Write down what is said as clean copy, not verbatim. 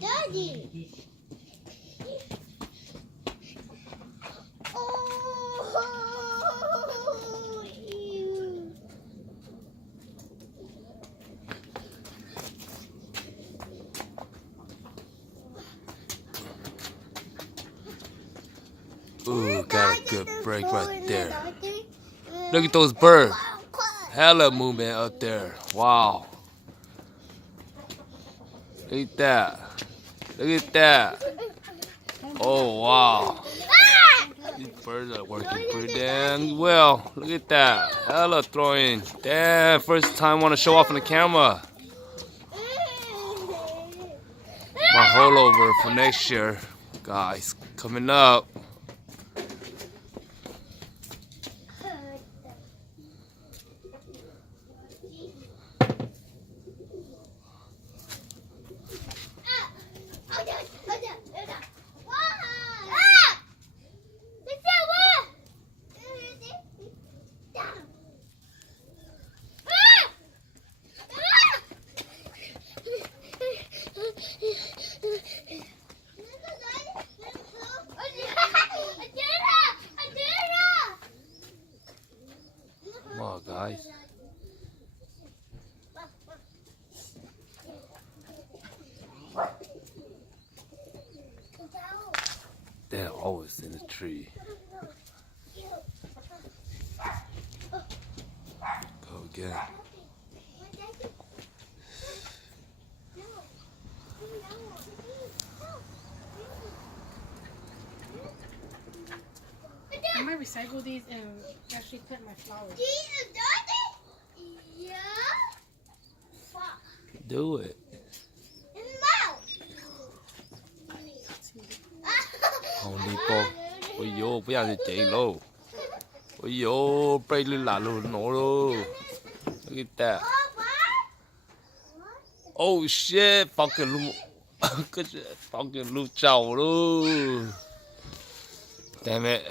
Daddy. Oh, you. Ooh, got a good break right there. Look at those birds. Hella movement up there. Wow. Look at that. Look at that. Oh, wow. These birds are working pretty damn well. Look at that. Hella throwing. Damn, first time want to show off on the camera. My holdover for next year. Guys, coming up. Come on, guys. They're always in the tree. Go again. I might recycle these and actually plant my flowers. Yeah. Fuck. Do it. In the mouth. 紅呢波，哎呦，不要去地咯，哎呦，俾你拿路攞咯，look at that. Oh shit, fucking 路，嗰隻 fucking 路走咯，damn it.